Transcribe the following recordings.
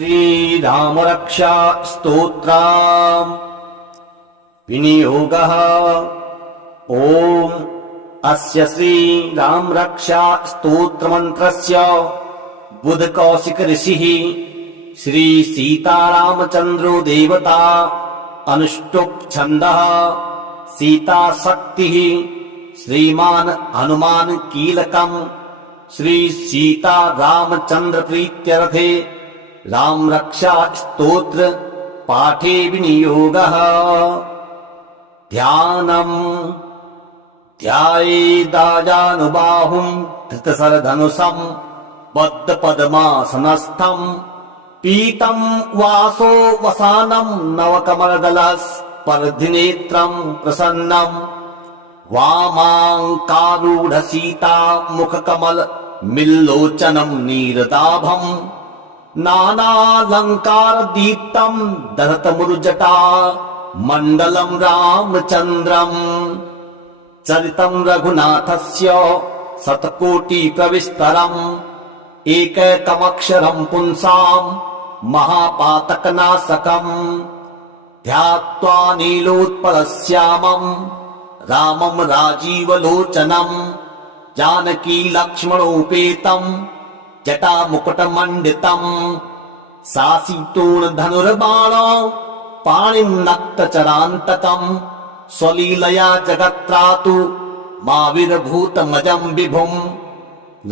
श्रीराम रक्षा स्तोत्रम् विनियोगः। ओम अस्य श्रीराम रक्षा स्तोत्रमन्त्रस्य बुधकौशिक ऋषिः श्री सीतारामचन्द्रो देवता अनुष्टुप् छन्दः सीता शक्तिः श्रीमान् हनुमान् कीलकम् श्री सीता रामचन्द्र प्रीत्यर्थे राम रक्षा स्तोत्र पाठे विनियोगः। ध्यानम् ध्यायेदाजानुबाहुम् धृतशरधनुषम् बद्धपद्मासनस्थम् पीतम् वासो वसानम् नवकमलदलस्पर्धिनेत्रम् प्रसन्नम् वामाङ्कारूढ सीता मुखकमल मिल्लोचनम् नीरदाभम् नानालंकार दीप्तम् दहतमुरुजटा मण्डलम् रामचन्द्रम् चरितम् रघुनाथस्य शतकोटि प्रविस्तरम् एकैकमक्षरम् पुंसाम् महापातकनाशकम् ध्यात्वा नीलोत्पलश्यामम् रामम् राजीवलोचनम् जानकी लक्ष्मणोपेतम् जटामुकुटमण्डितम् सासीतूणधनुर्बाणो पाणिम् नक्तचरान्तकम् स्वलीलया जगत्त्रातु माविर्भूतमजम् विभुम्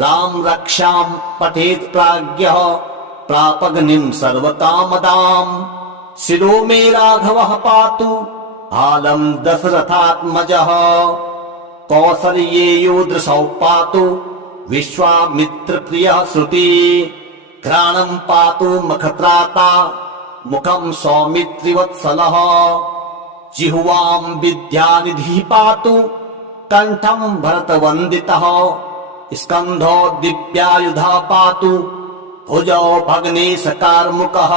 राम रक्षाम् पठेत् प्राज्ञः प्रापग्निम् सर्वकामदाम् शिरो मे राघवः पातु आलम् दशरथात्मजः कौसल्येयो दृशौ पातु विश्वामित्र प्रियः श्रुति घ्राणम् पातु मखत्राता मुखम् सौमित्रिवत्सलः जिह्वाम् विद्यानिधिः पातु कण्ठम् भरतवन्दितः स्कन्धो दिव्यायुधः पातु भुजौ भग्नेशकार्मुकः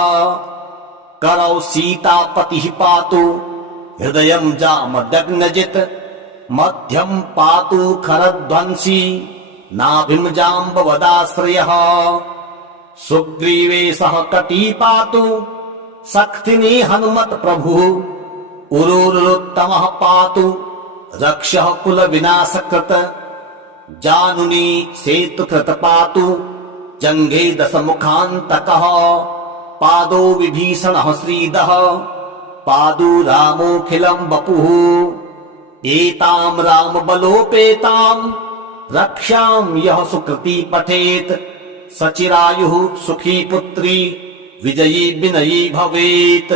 करौ सीतापतिः पातु हृदयम् जामदग्नजित् मध्यम् पातु खरध्वंसी नाभिम् जाम्बवदाश्रयः सुग्रीवेशः कटी पातु शक्तिनी हनुमत् प्रभुः उरुरुत्तमः पातु रक्षः कुलविनाशकृत् जानुनी सेतुकृत पातु जङ्घे दशमुखान्तकः पादो विभीषणः श्रीदः पादु रामोऽखिलम् वपुः एताम् रामबलोपेताम् रक्षाम् यः सुकृती पठेत् सचिरायुः सुखी पुत्री विजयी विनयी भवेत्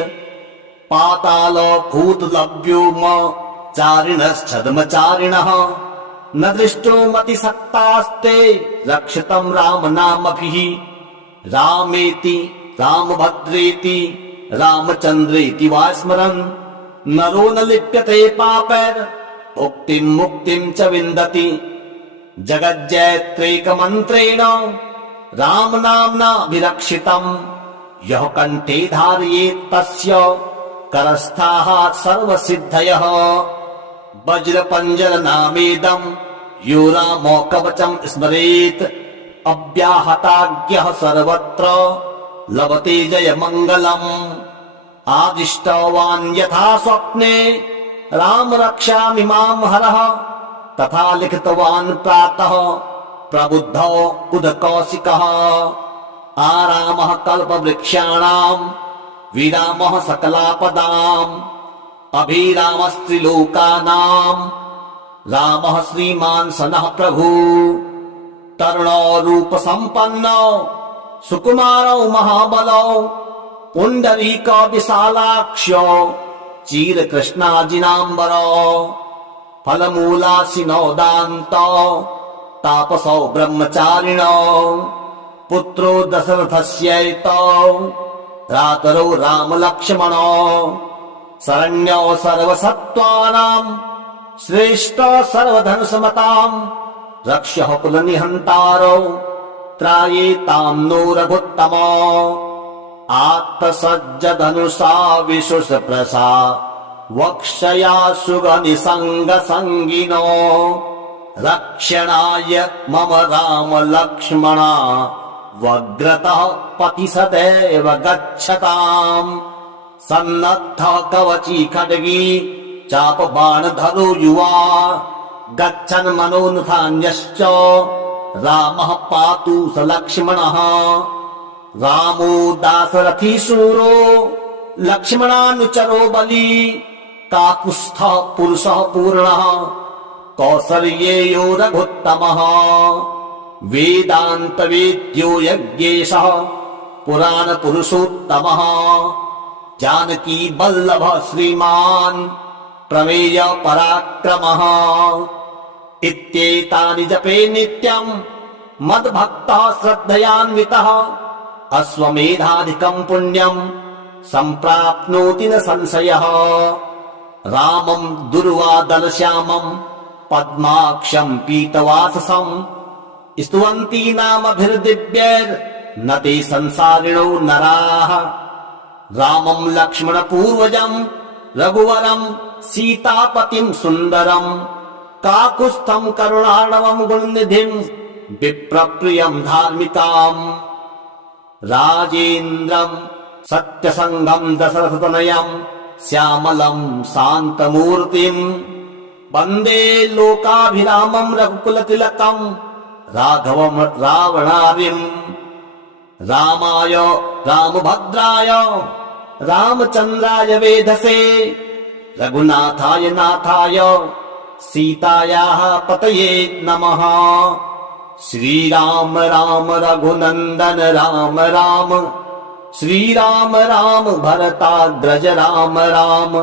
पाताल भूतलव्योम चारिणश्छद्मचारिणः न दृष्टो मतिसक्तास्ते रक्षितम् रामनामभिः रामेति रामभद्रेति रामचन्द्रेति वा स्मरन् नरो न लिप्यते पापैर् भुक्तिम् मुक्तिम् च विन्दति जगज्जयत्रेकमन्त्रेण रामनाम्ना विरक्षितम् यः कण्ठे धारयेत् तस्य करस्थाः सर्वसिद्धयः वज्रपञ्जरनामेदम् यो रामो कवचम् स्मरेत् अव्याहताज्ञः सर्वत्र लभते जयमङ्गलम् आदिष्टवान् यथा स्वप्ने राम रक्षामि माम् हरः तथा लिखितवान् प्रातः प्रबुद्धो बुधकौशिकः आरामः कल्पवृक्षाणाम् विरामः सकलापदाम् अभिरामस्त्रिलोकानाम् रामः श्रीमान् सनः प्रभु तरुणो रूपसम्पन्नो सुकुमारौ महाबलौ पुण्डरीक विशालाक्ष्यो चीरकृष्णाजिनाम्बरो फलमूलासिनो दान्तो तापसौ ब्रह्मचारिणो पुत्रो दशरथस्यैतो भ्रातरौ रामलक्ष्मणो शरण्यो सर्वसत्त्वानाम् श्रेष्ठो सर्वधनुषमताम् रक्ष्यः कुलनिहन्तारौ त्रायेताम् नो रघुत्तमो आत्तसज्जधनुषा विशुषप्रसा वक्षया सुगनिसङ्गसङ्गिनो रक्षणाय मम राम लक्ष्मणा वग्रतः पति सदैव गच्छताम् सन्नद्ध कवची खड्गी चापबाणधरो युवा गच्छन् मनोनुथान्यश्च रामः पातु स लक्ष्मणः रामो दाशरथी शूरो लक्ष्मणानुचरो बली काकुत्स्थः पुरुषः पूर्णः कौसल्येयो रघुत्तमः वेदान्तवेद्यो यज्ञेशः पुराणपुरुषोत्तमः जानकी वल्लभः श्रीमान् प्रमेय पराक्रमः इत्येतानि जपे नित्यम् मद्भक्तः श्रद्धयान्वितः अश्वमेधाधिकम् पुण्यम् सम्प्राप्नोति न संशयः रामम् दुर्वादलश्यामम् पद्माक्षम् पीतवाससम् स्तुवन्ति नामभिर्दिव्यैर्न ते संसारिणो नराः रामम् लक्ष्मणपूर्वजम् रघुवरम् सीतापतिम् सुन्दरम् काकुत्स्थम् करुणार्णवम् गुणनिधिम् विप्रप्रियम् धार्मिकाम् राजेन्द्रम् सत्यसङ्गम् दशरथतनयम् श्यामलम् शान्तमूर्तिम् वन्दे लोकाभिरामम् रघुकुलतिलकम् राघवम् रावणारिम् रामाय रामभद्राय रामचन्द्राय वेधसे रघुनाथाय नाथाय सीतायाः पतये नमः श्रीराम राम रघुनन्दन राम राम श्रीराम राम भरताग्रज राम राम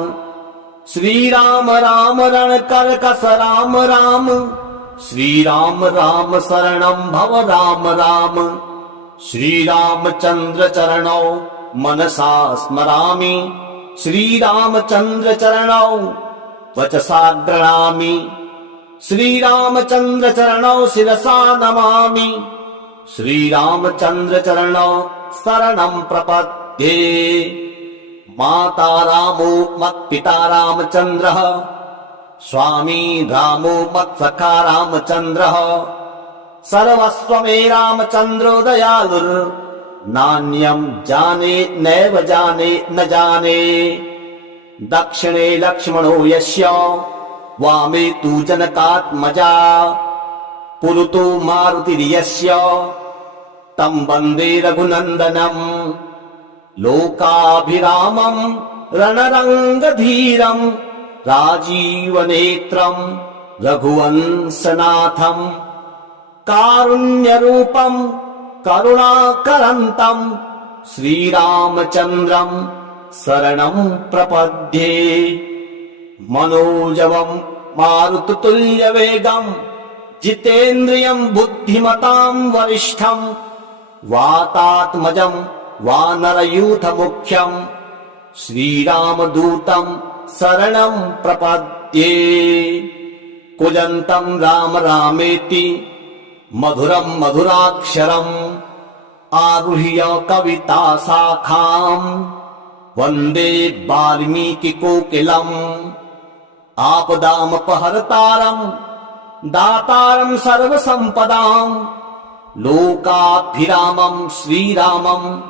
श्रीराम राम रणकर्कश राम राम श्रीराम राम शरणं भव राम राम श्रीरामचन्द्र चरणौ मनसा स्मरामि श्रीरामचन्द्र चरणौ वचसा गृह्णामि श्रीरामचन्द्र चरणौ शिरसा नमामि श्रीरामचन्द्र चरणौ शरणं प्रपद्ये माता रामो मत्पिता रामचन्द्रः स्वामी रामो मत्सखा रामचन्द्रः सर्वस्व मे रामचन्द्रो दयालुर्नान्यं जाने नैव जाने न जाने दक्षिणे लक्ष्मणो यस्य वामे तु जनकात्मजा पुरतो मारुतिर्यस्य तं वन्दे रघुनन्दनम् लोकाभिरामम् रणरङ्गधीरम् राजीवनेत्रम् रघुवंशनाथम् कारुण्यरूपम् करुणाकरन्तम् श्रीरामचन्द्रम् शरणम् प्रपद्ये मनोजवम् मारुततुल्यवेगम् जितेन्द्रियम् बुद्धिमताम् वरिष्ठम् वातात्मजम् वानरयूथमुख्यम् श्रीरामदूतम् शरणम् प्रपद्ये कूजन्तम् राम रामेति मधुरम् मधुराक्षरम् आरुह्य कविता शाखाम् वन्दे वाल्मीकिकोकिलम् आपदामपहर्तारम् दातारम् सर्वसम्पदाम् लोकाभिरामम् श्रीरामम्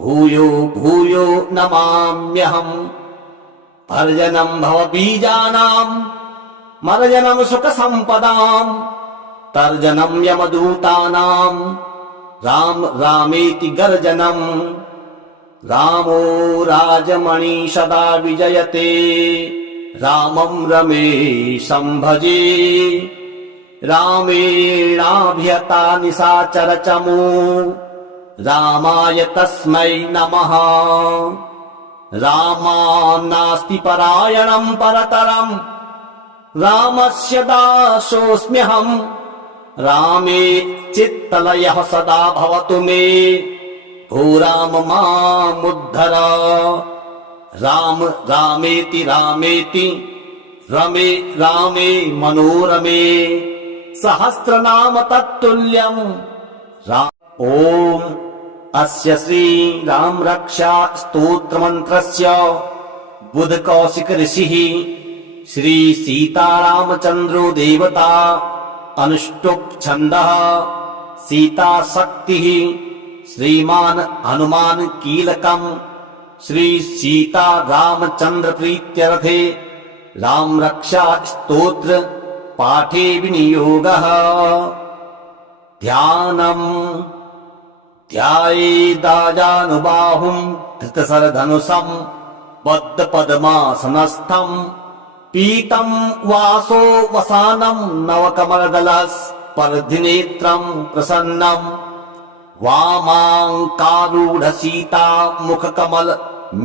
भूयो भूयो नमाम्यहम् भर्जनम् भवबीजानाम् मर्जनम् सुखसम्पदाम् तर्जनम् यमदूतानाम् राम रामेति गर्जनम् रामो राजमणि सदा विजयते रामम् रमेशम् भजे रामेणाभिहता निशाचरचमू रामाय तस्मै नमः रामान्नास्ति परायणम् परतरम् रामस्य दासोऽस्म्यहम् रामे चित्तलयः सदा भवतु मे भो राम मामुद्धर राम रामेति रामेति रमे रामे मनोरमे सहस्रनाम तत्तुल्यम् ॐ अस्य श्री राम रक्षा स्तोत्रमन्त्रस्य बुधकौशिक ऋषिः श्री सीतारामचन्द्रो देवता अनुष्टुप् छन्दः सीता शक्तिः श्रीमान् हनुमान् कीलकम् श्री सीता रामचंद्र प्रीत्यर्थे राम रक्षा स्तोत्र पाठे विनियोगः। ध्यानम् ध्यायेदाजानुबाहुम् धृतशरधनुषम् बद्धपद्मासनस्थम् पीतम् वासो वसानम् नवकमलदलस्पर्धिनेत्रम् प्रसन्नम् वामाङ्कारूढ सीता मुखकमल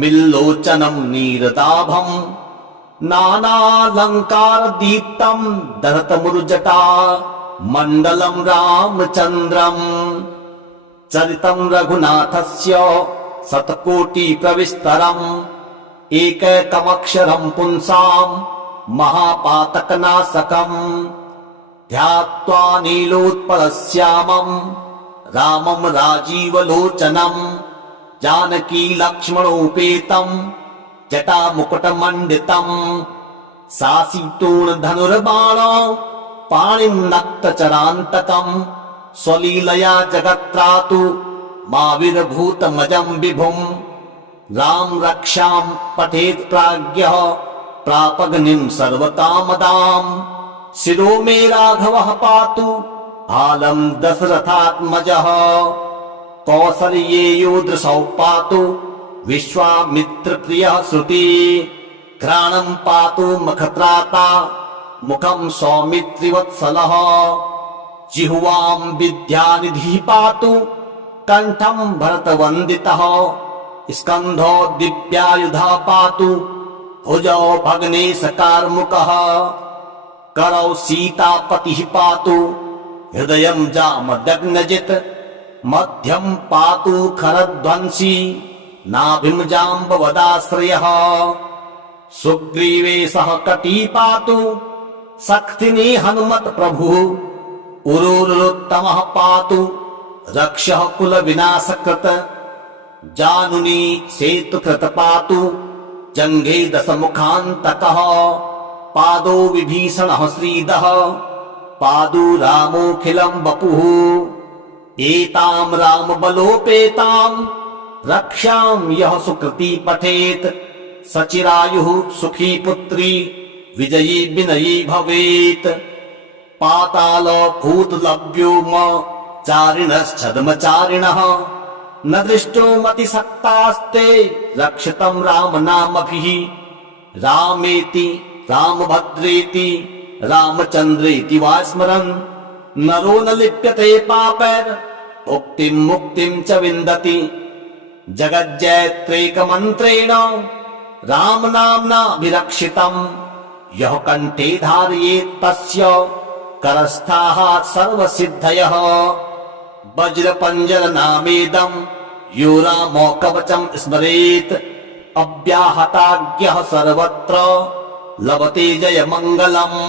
मिल्लोचनम् नीरदाभम् नानालङ्कार दीप्तम् दहतमुरुजटा मण्डलम् रामचन्द्रम् चरितम् रघुनाथस्य शतकोटि प्रविस्तरम् एकैकमक्षरम् पुंसाम् महापातकनाशकम् ध्यात्वा नीलोत्पलश्यामम् रामम् राजीवलोचनम् जानकी लक्ष्मणोपेतम् जटामुकुटमण्डितम् सासीतूणधनुर्बाण पाणिम् नक्तचरान्तकम् स्वलीलया जगत्त्रातु माविर्भूतमजम् विभुम् राम रक्षाम् पठेत् प्राज्ञः प्रापग्निम् सर्वकामदाम् शिरो मे राघवः पातु आलम् दशरथात्मजः कौसल्येयो दृशौ पातु विश्वामित्रप्रियः श्रुति घ्राणम् पातु मखत्राता मुखम् सौमित्रिवत्सलः जिह्वाम् विद्यानिधिः पातु कण्ठम् भरतवन्दितः स्कन्धो दिव्यायुधः पातु भुजौ भग्नेशकार्मुकः करौ सीतापतिः पातु हृदयम् जामदग्नजित् मध्यम् पातु खरध्वंसी नाभिम् जाम्बवदाश्रयः सुग्रीवे सह कटी पातु शक्तिनी हनुमत् प्रभुः उरुरुत्तमः पातु रक्षः कुल विनाशकृत जानुनी सेतुकृत पातु जङ्घे दशमुखान्तकः पादो विभीषणः श्रीदः पादु रामोऽखिलम् वपुः एताम् रामबलोपेताम् रक्षाम् यः सुकृती पठेत् सचिरायुः सुखी पुत्री विजयी विनयी भवेत् पाताल भूतलव्योम चारिणश्छद्मचारिणः न दृष्टो मतिसक्तास्ते रक्षितम् रामनामभिः रामेति रामभद्रेति रामचन्द्रेति वा स्मरन् नरो न लिप्यते पापैर् मुक्तिम् मुक्तिम् च विन्दति जगज्जयत्रेकमन्त्रेण रामनाम्ना विरक्षितम् यः कण्ठे धारयेत् तस्य करस्थाः सर्वसिद्धयः वज्रपञ्जरनामेदम् यो रामो कवचम् स्मरेत् अव्याहताज्ञः सर्वत्र लभते जयमङ्गलम्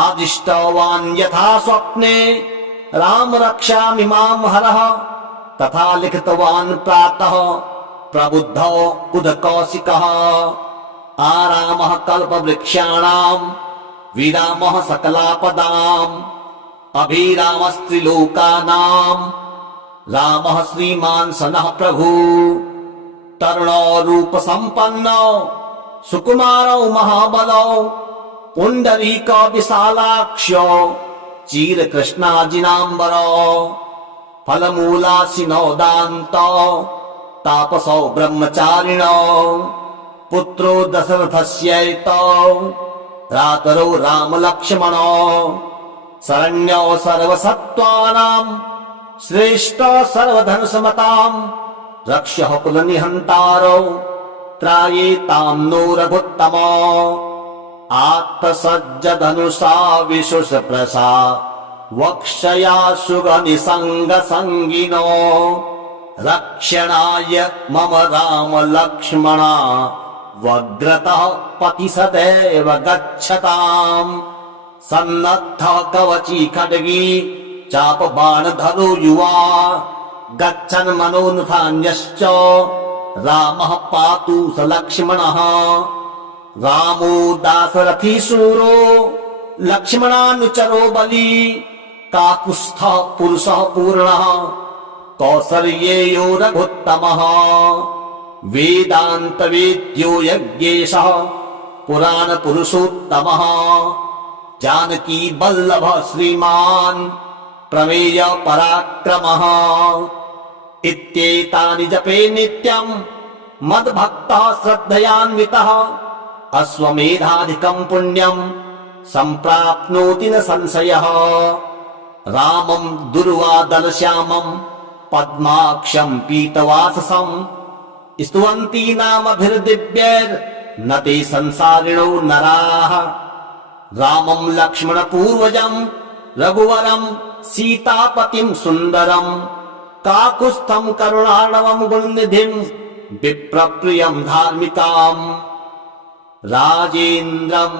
आदिष्टवान् यथा स्वप्ने राम रक्षामि माम् हरः तथा लिखितवान् प्रातः प्रबुद्धो उदकौशिकः आरामः कल्पवृक्षाणाम् विरामः सकलापदाम् अभिरामस्त्रिलोकानाम् रामः श्रीमान् सनः प्रभु तरुणो रूपसम्पन्नो सुकुमारौ महाबलौ पुण्डरीको विशालाक्ष्यो चीरकृष्णाजिनाम्बरो फलमूलासिनो दान्तो तापसौ ब्रह्मचारिणो पुत्रो दशरथस्यैतो भ्रातरौ रामलक्ष्मणो शरण्यो सर्वसत्त्वानाम् श्रेष्ठो सर्वधनुषमताम् रक्षः कुलनिहन्तारौ त्रायेताम् नो रघुत्तमो आत्तसज्जधनुषा विशुषप्रसा वक्षया सुगनिसङ्गसङ्गिनो रक्षणाय मम राम लक्ष्मणा वग्रतः पति सदैव गच्छताम् सन्नद्धः कवची खड्गी चापबाणधरो युवा गच्छन् मनोनुधान्यश्च रामः पातु स लक्ष्मणः रामो दाशरथी शूरो लक्ष्मणानुचरो बली काकुत्स्थः पुरुषः पूर्णः कौसल्येयो रघुत्तमः वेदान्तवेद्यो यज्ञेशः पुराणपुरुषोत्तमः जानकी वल्लभः श्रीमान् प्रमेय पराक्रमः इत्येतानि जपे नित्यम् मद्भक्तः श्रद्धयान्वितः अश्वमेधाधिकम् पुण्यम् सम्प्राप्नोति न संशयः रामम् दुर्वादलश्यामम् पद्माक्षम् पीतवाससम् स्तुवन्ति नामभिर्दिव्यैर्न ते संसारिणो नराः रामम् लक्ष्मणपूर्वजम् रघुवरम् सीतापतिम् सुन्दरम् काकुत्स्थम् करुणार्णवम् गुणनिधिम् विप्रप्रियम् धार्मिकाम् राजेन्द्रम्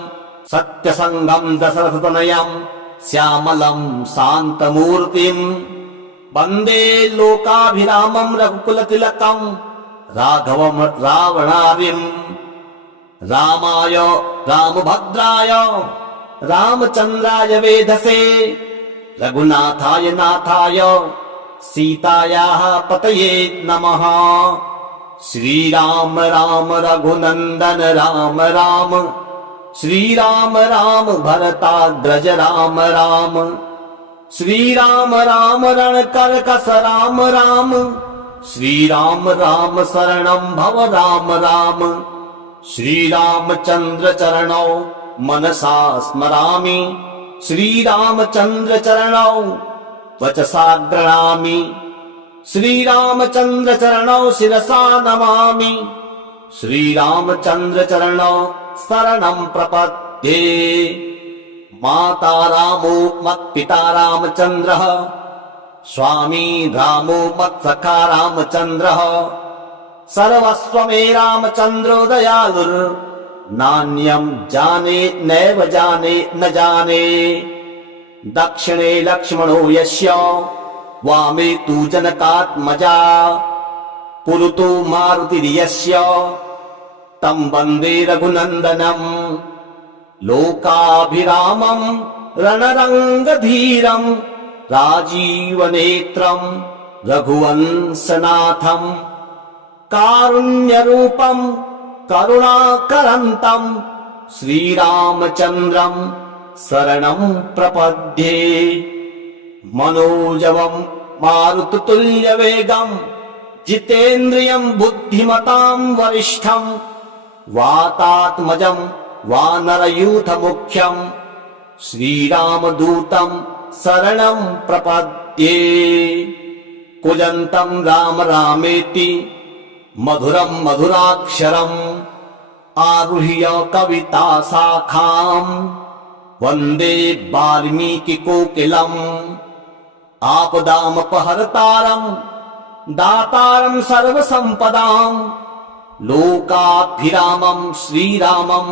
सत्यसङ्गम् दशरथतनयम् श्यामलम् शान्तमूर्तिम् वन्दे लोकाभिरामम् रघुकुलतिलकम् राघवम् रावणारिम् रामाय रामभद्राय रामचन्द्राय वेधसे रघुनाथाय नाथाय सीतायाः पतये नमः श्रीराम राम रघुनन्दन राम राम श्रीराम राम भरताग्रज राम राम श्रीराम राम रणकर्कश राम राम श्रीराम राम शरणं भव राम राम श्रीरामचन्द्र चरणौ मनसा स्मरामि श्रीरामचन्द्र चरणौ वचसा गृह्णामि श्रीरामचन्द्र चरणौ शिरसा नमामि श्रीरामचन्द्र चरणौ शरणं प्रपद्ये माता रामो मत्पिता रामचन्द्रः स्वामी रामो मत्सखा रामचन्द्रः सर्वस्व मे रामचन्द्रो दयालुर्नान्यं जाने नैव जाने न जाने दक्षिणे लक्ष्मणो यस्य वामे तु जनकात्मजा पुरुतो मारुतिर्यस्य तं वन्दे रघुनन्दनम् लोकाभिरामम् रणरङ्गधीरम् राजीवनेत्रम् रघुवंशनाथम् कारुण्यरूपम् करुणाकरन्तम् श्रीरामचन्द्रम् शरणं प्रपद्ये मनोजवम् मारुततुल्यवेगम् जितेन्द्रियम् बुद्धिमताम् वरिष्ठम् वातात्मजम् वानरयूथमुख्यम् श्रीरामदूतम् शरणं प्रपद्ये कूजन्तम् राम रामेति मधुरम् मधुराक्षरम् आरुह्य कविता शाखाम् वन्दे वाल्मीकिकोकिलम् आपदामपहर्तारम् दातारम् सर्वसम्पदाम् लोकाभिरामम् श्रीरामम्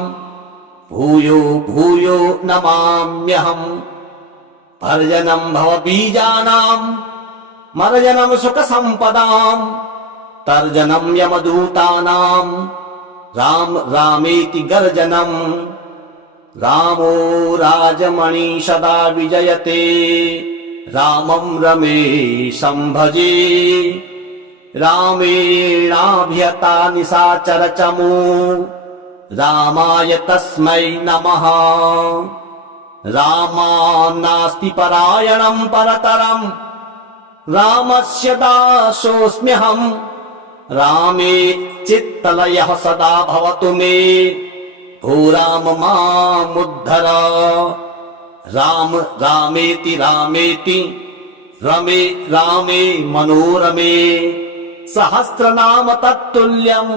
भूयो भूयो नमाम्यहम् भर्जनम् भवबीजानाम् मर्जनम् सुखसम्पदाम् तर्जनम् यमदूतानाम् राम रामेति गर्जनम् रामो राजमणि सदा विजयते रामं रमेशं भजे रामेणाभिहता निशाचरचमू रामाय तस्मै नमः रामान्नास्ति परायणं परतरम् रामस्य दासोऽस्म्यहम् रामे चित्तलयः सदा भवतु मे भो राम मामुद्धर राम रामेति रामेति रमे रामे मनोरमे सहस्रनाम तत्तुल्यम्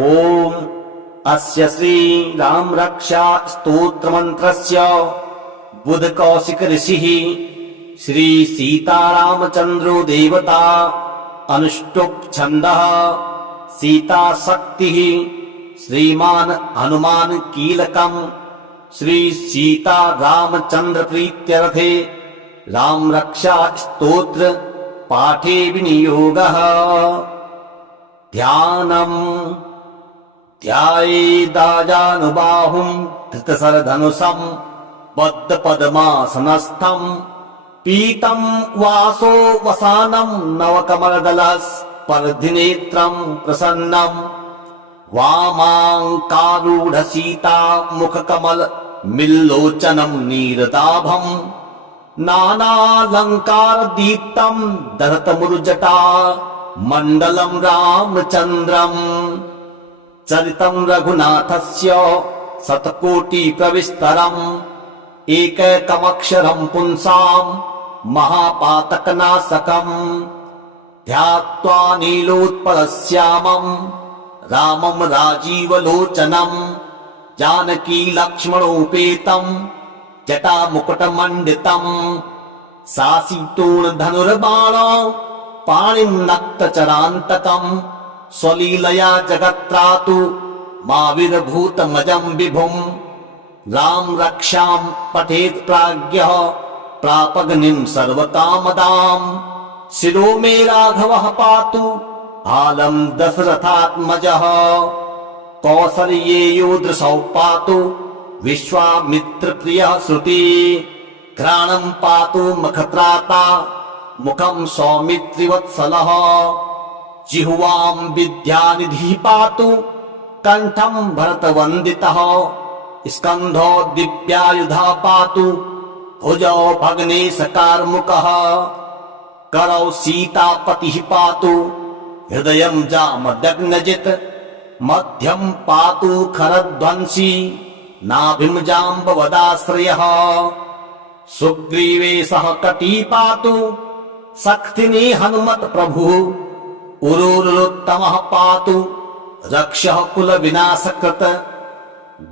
ओम अस्य श्री राम रक्षा स्तोत्र मंत्रस्य बुध कौशिक ऋषिः श्री सीतारामचंद्रो देवता अनुष्टुप् छन्दः सीता शक्तिः श्रीमान हनुमान कीलकम् श्री सीता रामचंद्र प्रीत्यर्थे राम रक्षा स्तोत्र पाठे विनियोगः ध्यानम् ध्यायेदाजानुबाहुम् धृतशरधनुषम् बद्धपद्मासनस्थम् पीतम् वासो वसानम् नवकमलदलस्पर्धिनेत्रम् प्रसन्नम् वामाङ्कारूढ सीता मुखकमल मिल्लोचनम् नीरदाभम् नानालङ्कार दीप्तम् दहतमुरुजटा मण्डलम् रामचन्द्रम् चरितम् रघुनाथस्य शतकोटि प्रविस्तरम् एकैकमक्षरम् पुंसाम् महापातकनाशकम् ध्यात्वा नीलोत्पलश्यामम् रामम् राजीवलोचनम् जानकी लक्ष्मणोपेतम् जटामुकुटमण्डितम् सासीतूणधनुर्बाण पाणिम् नक्तचरान्तकम् स्वलीलया जगत्त्रातु माविर्भूतमजम् विभुम् राम रक्षाम् पठेत् प्राज्ञः प्रापग्निम् सर्वकामदाम् शिरो मे राघवः पातु आलम् दशरथात्मजः कौसल्येयो दृशौ पातु विश्वामित्रप्रियः श्रुति घ्राणम् पातु मखत्राता मुखम् सौमित्रिवत्सलः जिह्वाम् विद्यानिधिः पातु कण्ठम् भरतवन्दितः स्कन्धो दिव्यायुधः पातु भुजौ भग्नेशकार्मुकः करौ सीतापतिः पातु हृदयम् जामदग्नजित् मध्यम् पातु खरध्वंसी नाभिम् जाम्बवदाश्रयः सुग्रीवे सह कटी पातु शक्तिनी हनुमत् प्रभुः उरुरुत्तमः पातु रक्षः कुलविनाशकृत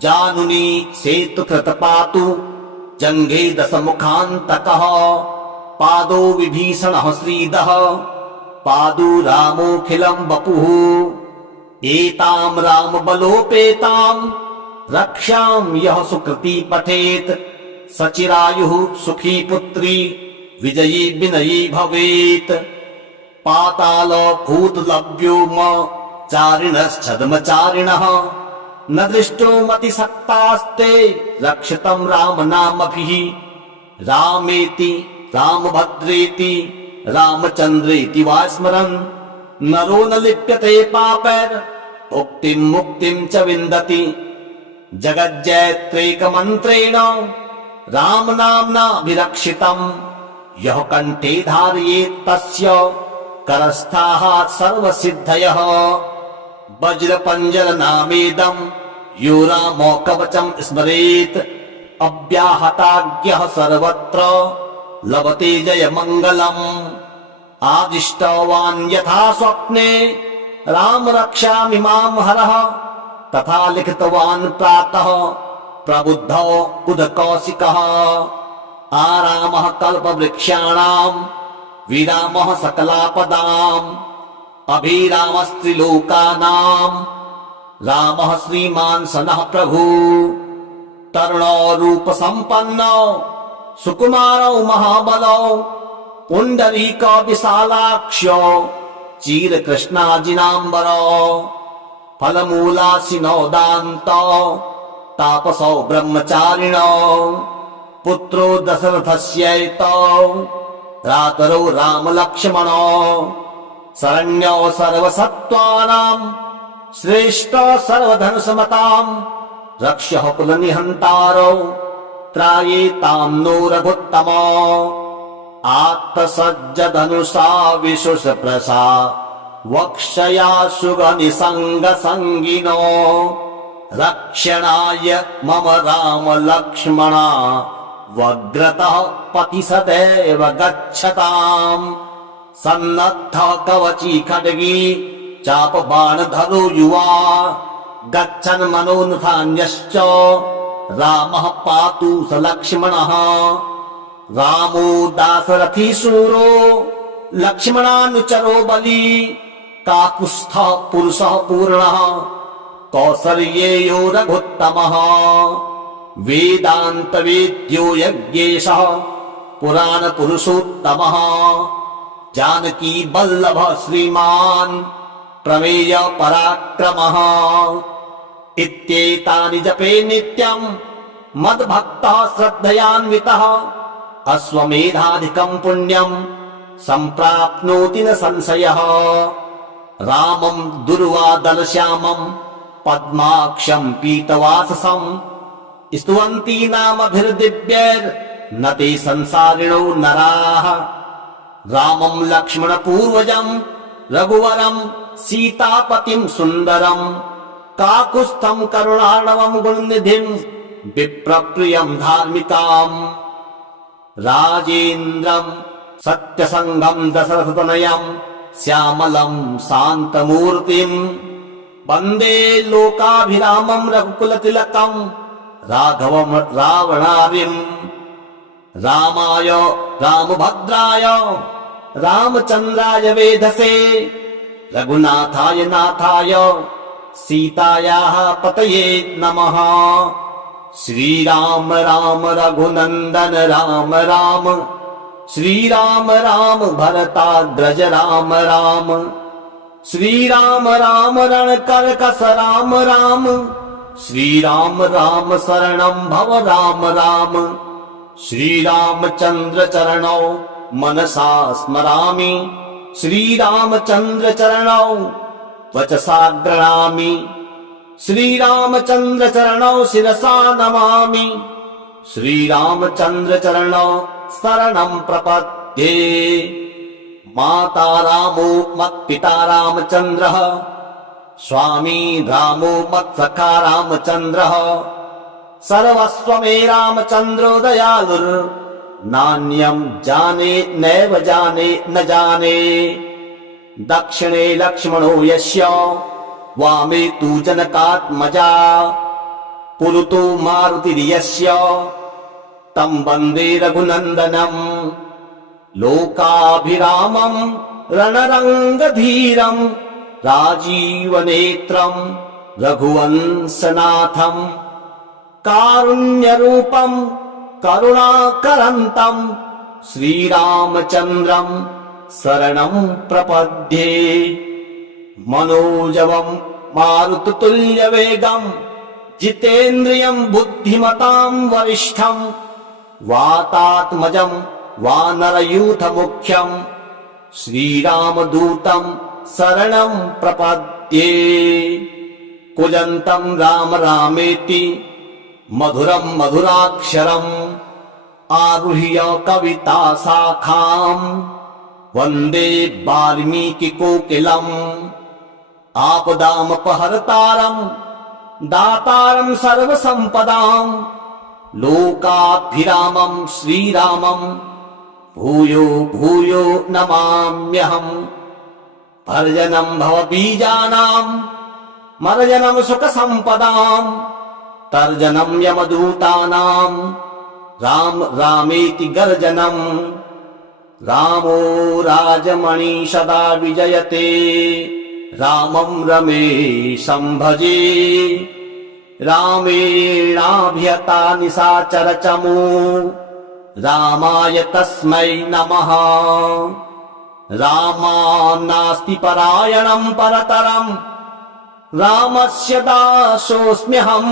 जानुनी सेतुकृत पातु जङ्घे दशमुखान्तकः पादो विभीषणः श्रीदः पादु रामोऽखिलम् वपुः एताम् रामबलोपेताम् रक्षाम् यः सुकृती पठेत् सचिरायुः सुखी पुत्री विजयी विनयी भवेत् पाताल भूतलव्योम चारिणश्छद्मचारिणः न दृष्टो मतिसक्तास्ते रक्षितम् रामनामभिः रामेति रामभद्रेति रामचन्द्रेति वा स्मरन् नरो न लिप्यते पापैर् भुक्तिम् मुक्तिम् च विन्दति जगज्जयत्रेकमन्त्रेण रामनाम्ना विरक्षितम् यः कण्ठे धारयेत् तस्य करस्थाः सर्वसिद्धयः वज्रपञ्जरनामेदम् यो रामो कवचम् स्मरेत् अव्याहताज्ञः सर्वत्र लभते जयमङ्गलम् आदिष्टवान् यथा स्वप्ने राम रक्षामि माम् हरः तथा लिखितवान् प्रातः प्रबुद्धो बुधकौशिकः आरामः कल्पवृक्षाणाम् विरामः सकलापदाम् अभिरामस्त्रिलोकानाम् रामः श्रीमान् सनः प्रभु तरुणो रूपसम्पन्नो सुकुमारौ महाबलौ पुण्डरीको विशालाक्ष्यो चीरकृष्णाजिनाम्बरो फलमूलासिनो दान्तो तापसौ ब्रह्मचारिणो पुत्रो दशरथस्यैतो भ्रातरौ रामलक्ष्मणो शरण्यो सर्वसत्त्वानाम् श्रेष्ठो सर्वधनुषमताम् रक्षः कुलनिहन्तारौ त्रायेताम् नो रघुत्तमो आत्तसज्जधनुषा विशुषप्रसा वक्षया सुगनिसङ्गसङ्गिनो रक्षणाय मम राम लक्ष्मणा वग्रतः पति सदैव गच्छताम् सन्नद्धः कवची खड्गी चापबाणधरो युवा गच्छन् मनोनुधान्यश्च रामः पातु स लक्ष्मणः रामो दाशरथी शूरो लक्ष्मणानुचरो बली काकुत्स्थः पुरुषः पूर्णः कौसल्येयो रघुत्तमः वेदान्तवेद्यो यज्ञेशः पुराणपुरुषोत्तमः जानकी वल्लभः श्रीमान् प्रमेय पराक्रमः इत्येतानि जपे नित्यम् मद्भक्तः श्रद्धयान्वितः अश्वमेधाधिकं पुण्यं सम्प्राप्नोति न संशयः। रामं दुर्वादलश्यामं पद्माक्षं पीतवाससं स्तुवन्ति नामभिर्दिव्यैर्न ते संसारिणो नराः। रामं लक्ष्मणपूर्वजं रघुवरं सीतापतिं सुन्दरं काकुत्स्थं करुणार्णवं गुणनिधिं विप्रप्रियं धार्मिकाम्। राजेन्द्रं सत्यसङ्गं दशरथतनयं श्यामलं शान्तमूर्तिं वन्दे लोकाभिरामं रघुकुलतिलकं राघवं रावणारिम्। रामाय रामभद्राय रामचन्द्राय वेधसे रघुनाथाय नाथाय सीतायाः पतये नमः। श्रीराम राम रघुनन्दन राम राम श्रीराम राम भरताग्रज राम राम श्रीराम राम रणकर्कश राम राम श्रीराम राम शरणं भव राम राम। श्रीरामचन्द्र चरणौ मनसा स्मरामि श्रीरामचन्द्र चरणौ वचसा गृह्णामि श्रीरामचन्द्र चरणौ शिरसा नमामि श्रीरामचन्द्र चरणौ शरणं प्रपद्ये। माता रामो मत्पिता रामचन्द्रः स्वामी रामो मत्सखा रामचन्द्रः सर्वस्व मे रामचन्द्रो दयालुर्नान्यं जाने नैव जाने न जाने। दक्षिणे लक्ष्मणो यस्य वामे तु जनकात्मजा पुरुतो मारुतिर्यस्य तं वन्दे रघुनन्दनं। लोकाभिरामं रणरङ्गधीरं राजीवनेत्रं रघुवंशनाथं कारुण्यरूपं करुणाकरन्तं श्रीरामचन्द्रं शरणं प्रपद्ये। मनोजवं मारुततुल्यवेगं जितेन्द्रियं बुद्धिमतां वरिष्ठं वातात्मजं वानरयूथमुख्यं श्रीरामदूतं शरणं प्रपद्ये। कूजन्तं राम रामेति मधुरं मधुराक्षरम् आरुह्य कविता शाखां वन्दे वाल्मीकिकोकिलम्। आपदामपहर्तारं दातारं सर्वसम्पदां लोकाभिरामं श्रीरामं भूयो भूयो नमाम्यहम्। भर्जनं भवबीजानां मर्जनं सुखसम्पदां तर्जनं यमदूतानां राम रामेति गर्जनं। रामो राजमणि सदा विजयते रामं रमेशं भजे। रामेणाभिहता निशाचरचमू रामाय तस्मै नमः। रामान्नास्ति परायणं परतरं रामस्य दासोऽस्म्यहम्।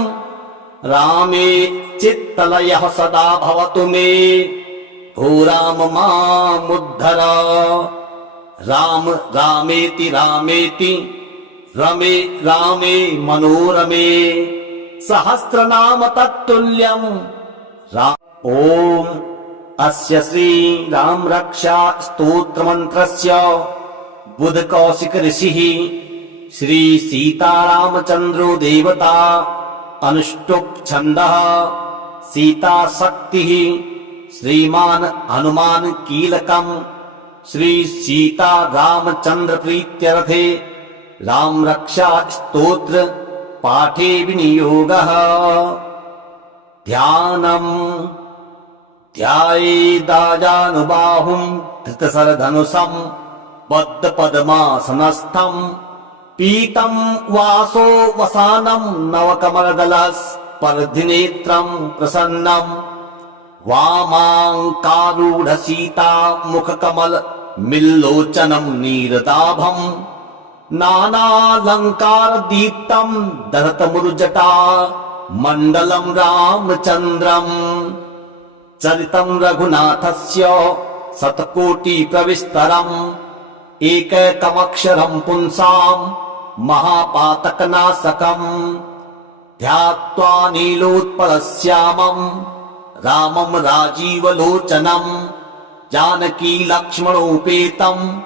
रामे चित्तलयः सदा भवतु मे भो राम मामुद्धर। राम रामेति रामेति रमे रामे मनोरमे सहस्रनाम तत्तुल्यम्। ॐ अस्य श्री राम रक्षा स्तोत्र मंत्रस्य बुधकौशिक ऋषिः श्री सीतारामचन्द्रो देवता अनुष्टुप् छन्दः सीता शक्तिः श्रीमान् हनुमान् कीलकम् श्री सीता रामचन्द्र प्रीत्यर्थे राम रक्षा स्तोत्र पाठे विनियोगः। ध्यानम् ध्यायेदाजानुबाहुं धृतशरधनुषं बद्धपद्मासनस्थं पीतं वासो वसानं नवकमलदलस्पर्धिनेत्रं प्रसन्नं। वामाङ्कारूढ सीता मुखकमल मिल्लोचनं नीरदाभं नानालङ्कार दीप्तं दहतमुरुजटा मण्डलं रामचन्द्रम् चरितं रघुनाथस्य शतकोटिप्रविस्तरम् एकैकमक्षरं पुंसाम् महापातकनाशकम् ध्यात्वा नीलोत्पलश्यामम् रामं राजीवलोचनम् जानकी लक्ष्मणोपेतम्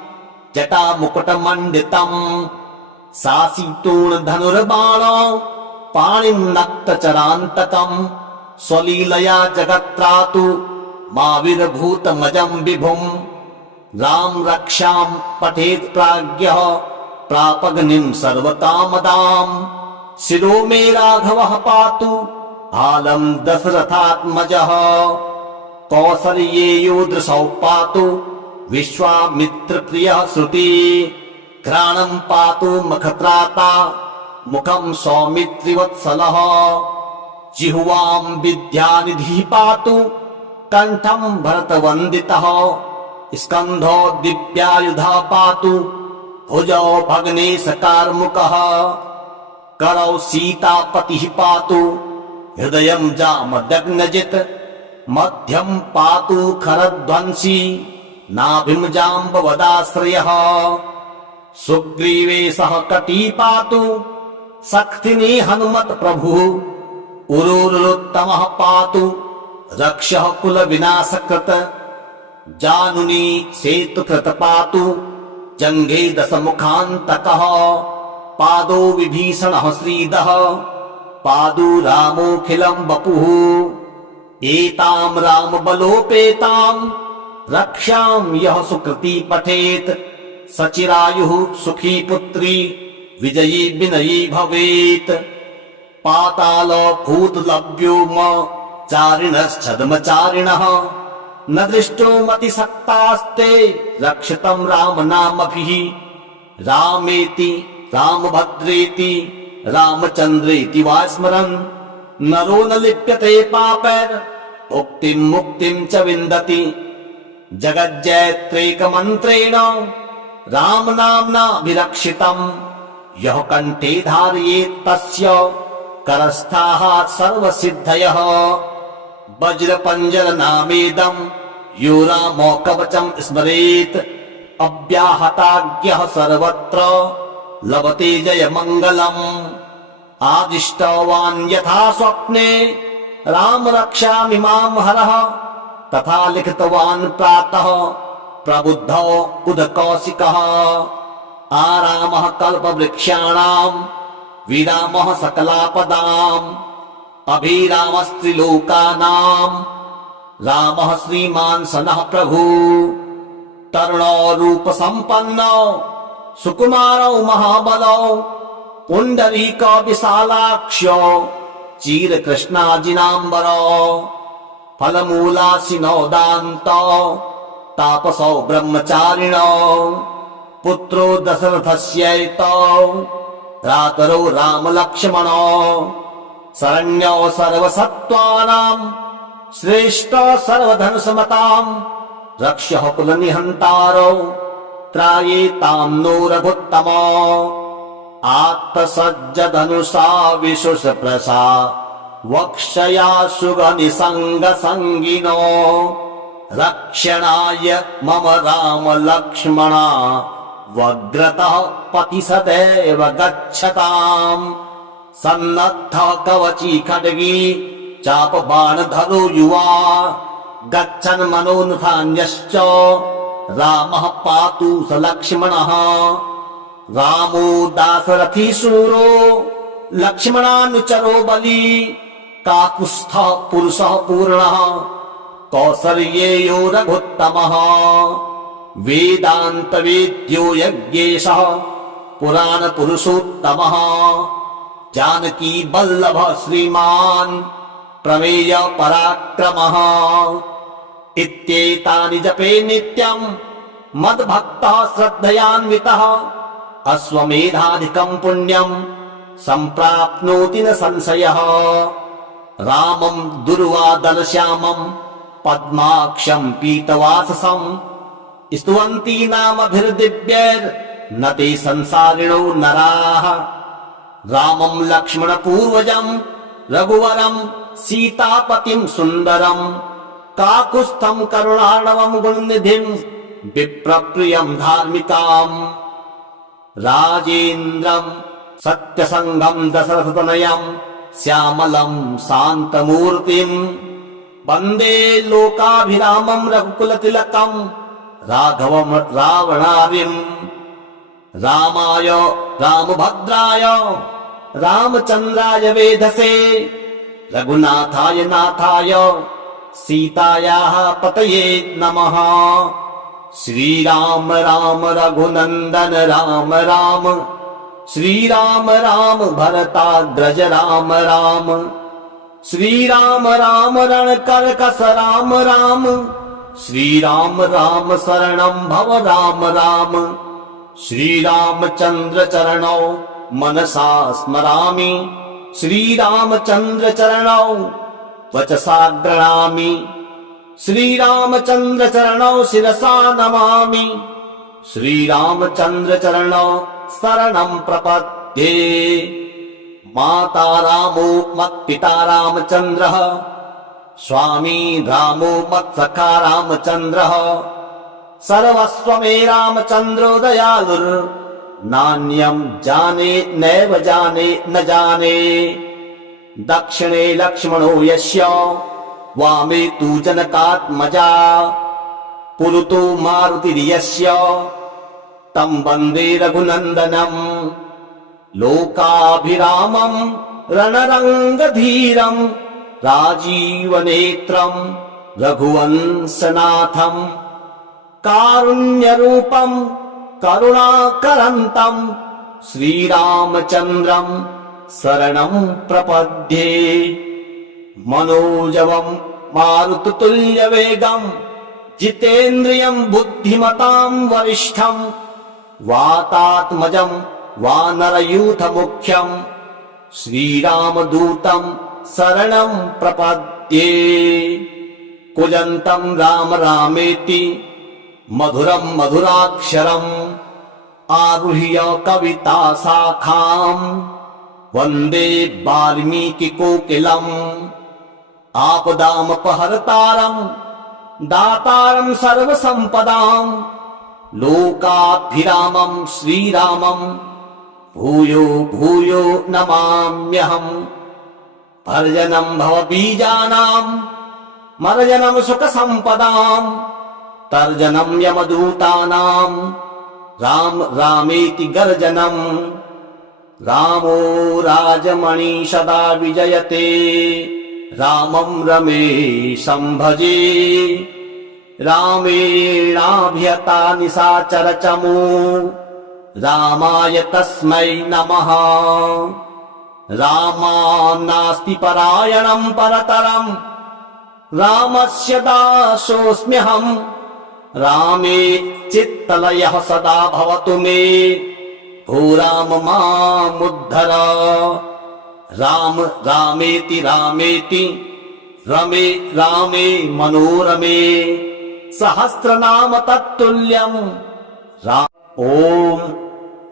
जटामुकुटमण्डितम् सासीतूणधनुर्बाणो पाणिं नक्तचरान्तकम् स्वलीलया जगत्त्रातु माविर्भूतमजम् विभुम् राम रक्षां पठेत् प्राज्ञः प्रापग्निं सर्वकामदाम् शिरो मे राघवः पातु आलं दशरथात्मजः कौसल्येयो दृशौ पातु विश्वामित्रप्रियः श्रुति घ्राणं पातु मखत्राता मुखं सौमित्रिवत्सलः जिह्वां विद्यानिधिः पातु कण्ठं भरतवन्दितः स्कन्धो दिव्यायुधः पातु भुजौ भग्नेशकार्मुकः करौ सीतापतिः पातु हृदयं जामदग्नजित् मध्यं पातु खरध्वंसी नाभिं जाम्बवदाश्रयः सुग्रीवे सह कटी पातु शक्तिनी हनुमत् प्रभुः उरुरुत्तमः पातु रक्षः कुलविनाशकृत जानुनी सेतुकृत पातु जङ्घे दशमुखान्तकः पादो विभीषणः श्रीदः पादु रामोऽखिलं वपुः एतां रामबलोपेतां रक्षां यः सुकृती पठेत् सचिरायुः सुखी पुत्री विजयी विनयी भवेत् पाताल भूतलव्योम चारिणश्छद्मचारिणः न दृष्टो मतिसक्तास्ते रक्षितं रामनामभिः रामेति रामभद्रेति रामचन्द्रेति वा स्मरन् नरो न लिप्यते पापैर् उक्तिं मुक्तिं च विन्दति जगज्जयत्रेकमन्त्रेण रामनाम्ना विरक्षितम् यः कण्ठे धारयेत् तस्य करस्थाः सर्वसिद्धयः वज्रपञ्जरनामेदम् यो रामो कवचम् स्मरेत् अव्याहताज्ञः सर्वत्र लभते जयमङ्गलम् आदिष्टवान् यथा स्वप्ने राम रक्षामि मां हरः तथा लिखितवान् प्रातः प्रबुद्धो उदकौशिकः आरामः कल्पवृक्षाणाम् विरामः सकलापदाम् अभिरामस्त्रिलोकानाम् रामः श्रीमान् सनः प्रभु तरुणो रूपसम्पन्नो सुकुमारौ महाबलौ पुण्डरीको विशालाक्ष्यो चीरकृष्णाजिनाम्बरो फलमूलासिनो दान्तो तापसौ ब्रह्मचारिणो पुत्रो दशरथस्यैतो भ्रातरौ रामलक्ष्मणो शरण्यो सर्वसत्त्वानां श्रेष्ठो सर्वधनुसमताम् रक्षः कुलनिहन्तारो त्रायेतां नो रघुत्तमो आत्मसज्जधनुषा विशुषप्रसा वक्षया सुगनिसङ्गसङ्गिनो रक्षणाय मम राम लक्ष्मणा वग्रतः पति सदैव गच्छताम् सन्नद्धः कवची खड्गी चापबाणधरो युवा गच्छन् मनोनुधान्यश्च रामः पातु स लक्ष्मणः रामो दाशरथी शूरो लक्ष्मणानुचरो बली काकुत्स्थः पुरुषः पूर्णः कौसल्येयो रघुत्तमः वेदान्तवेद्यो यज्ञेशः पुराणपुरुषोत्तमः जानकी वल्लभः श्रीमान् प्रमेय पराक्रमः इत्येतानि जपे नित्यं मद्भक्तः श्रद्धयान्वितः अश्वमेधाधिकं पुण्यं सम्प्राप्नोति न संशयः रामं दुर्वादलश्यामं पद्माक्षं पीतवाससं स्तुवन्ति नामभिर्दिव्यैर्न ते संसारिणो नराः रामं लक्ष्मणपूर्वजं रघुवरं सीतापतिं सुन्दरं काकुत्स्थं करुणार्णवं गुणनिधिं विप्रप्रियं धार्मिकाम् राजेन्द्रं सत्यसङ्गं दशरथतनयं श्यामलं शान्तमूर्तिं वन्दे लोकाभिरामं रघुकुलतिलकं राघवं रावणार्यम् रामाय रामभद्राय रामचन्द्राय वेधसे रघुनाथाय नाथाय सीतायाः पतये नमः। श्रीराम राम रघुनन्दन राम राम श्रीराम राम भरताग्रज राम राम श्रीराम राम रणकर्कश राम राम श्रीराम राम शरणं भव राम राम श्रीरामचन्द्र चरणौ मनसा स्मरामि श्रीरामचन्द्र चरणौ वचसा गृह्णामि श्रीरामचन्द्र चरणौ शिरसा नमामि श्रीरामचन्द्र चरणौ शरणं प्रपद्ये। माता रामो मत्पिता रामचन्द्रः स्वामी रामो मत्सखा रामचन्द्रः सर्वस्व मे रामचन्द्रो दयालुर् नान्यं जाने नैव जाने न जाने। दक्षिणे लक्ष्मणो यस्य वामे तु जनकात्मजा पुरुतो मारुतिर्यस्य तं वन्दे रघुनन्दनम् लोकाभिरामं रणरङ्गधीरं राजीवनेत्रं रघुवंशनाथं कारुण्यरूपं करुणाकरन्तं श्रीरामचन्द्रं शरणं प्रपद्ये। मनोजवं मारुततुल्यवेगं जितेन्द्रियं बुद्धिमतां वरिष्ठं वातात्मजं वानरयूथमुख्यं श्रीरामदूतं शरणं प्रपद्ये। कूजन्तं राम रामेति मधुरं मधुराक्षरम् आरुह्य कविता शाखां वन्दे वाल्मीकिकोकिलम्। आपदामपहर्तारं दातारं सर्वसम्पदां लोकाभिरामं श्रीरामं भूयो भूयो नमाम्यहम्। भर्जनं भवबीजानां मर्जनं सुखसम्पदां तर्जनं यमदूतानां राम रामेति गर्जनम्। रामो राजमणि सदा विजयते रामं रमेशं भजे रामेणाभिहता निशाचरचमू रामाय तस्मै नमः। रामान्नास्ति परायणं परतरं रामस्य दासोऽस्म्यहम्। रामे चित्तलयः सदा भवतु मे भो राम मामुद्धर। राम रामेति रामेति रमे रामे मनोरमे सहस्रनाम तत्तुल्यम्। ॐ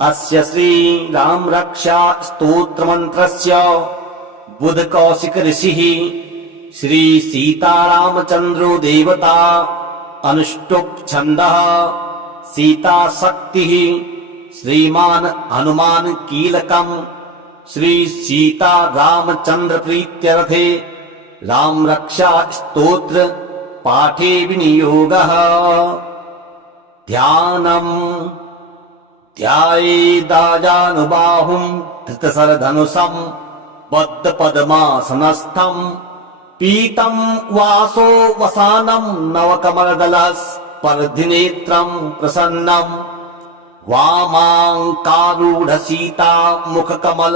अस्य श्री राम रक्षा स्तोत्र मंत्रस्य बुधकौशिक ऋषिः श्री सीतारामचन्द्रो देवता अनुष्टुप् छन्दः सीता शक्तिः श्रीमान् हनुमान् कीलकम् श्री सीता रामचन्द्र प्रीत्यर्थे राम रक्षा स्तोत्र पाठे विनियोगः। ध्यानम् ध्यायेदाजानुबाहुं धृतशरधनुषं बद्धपद्मासनस्थं पीतं वासो वसानं नवकमलदलस्पर्धिनेत्रं प्रसन्नं वामाङ्कारूढसीता मुखकमल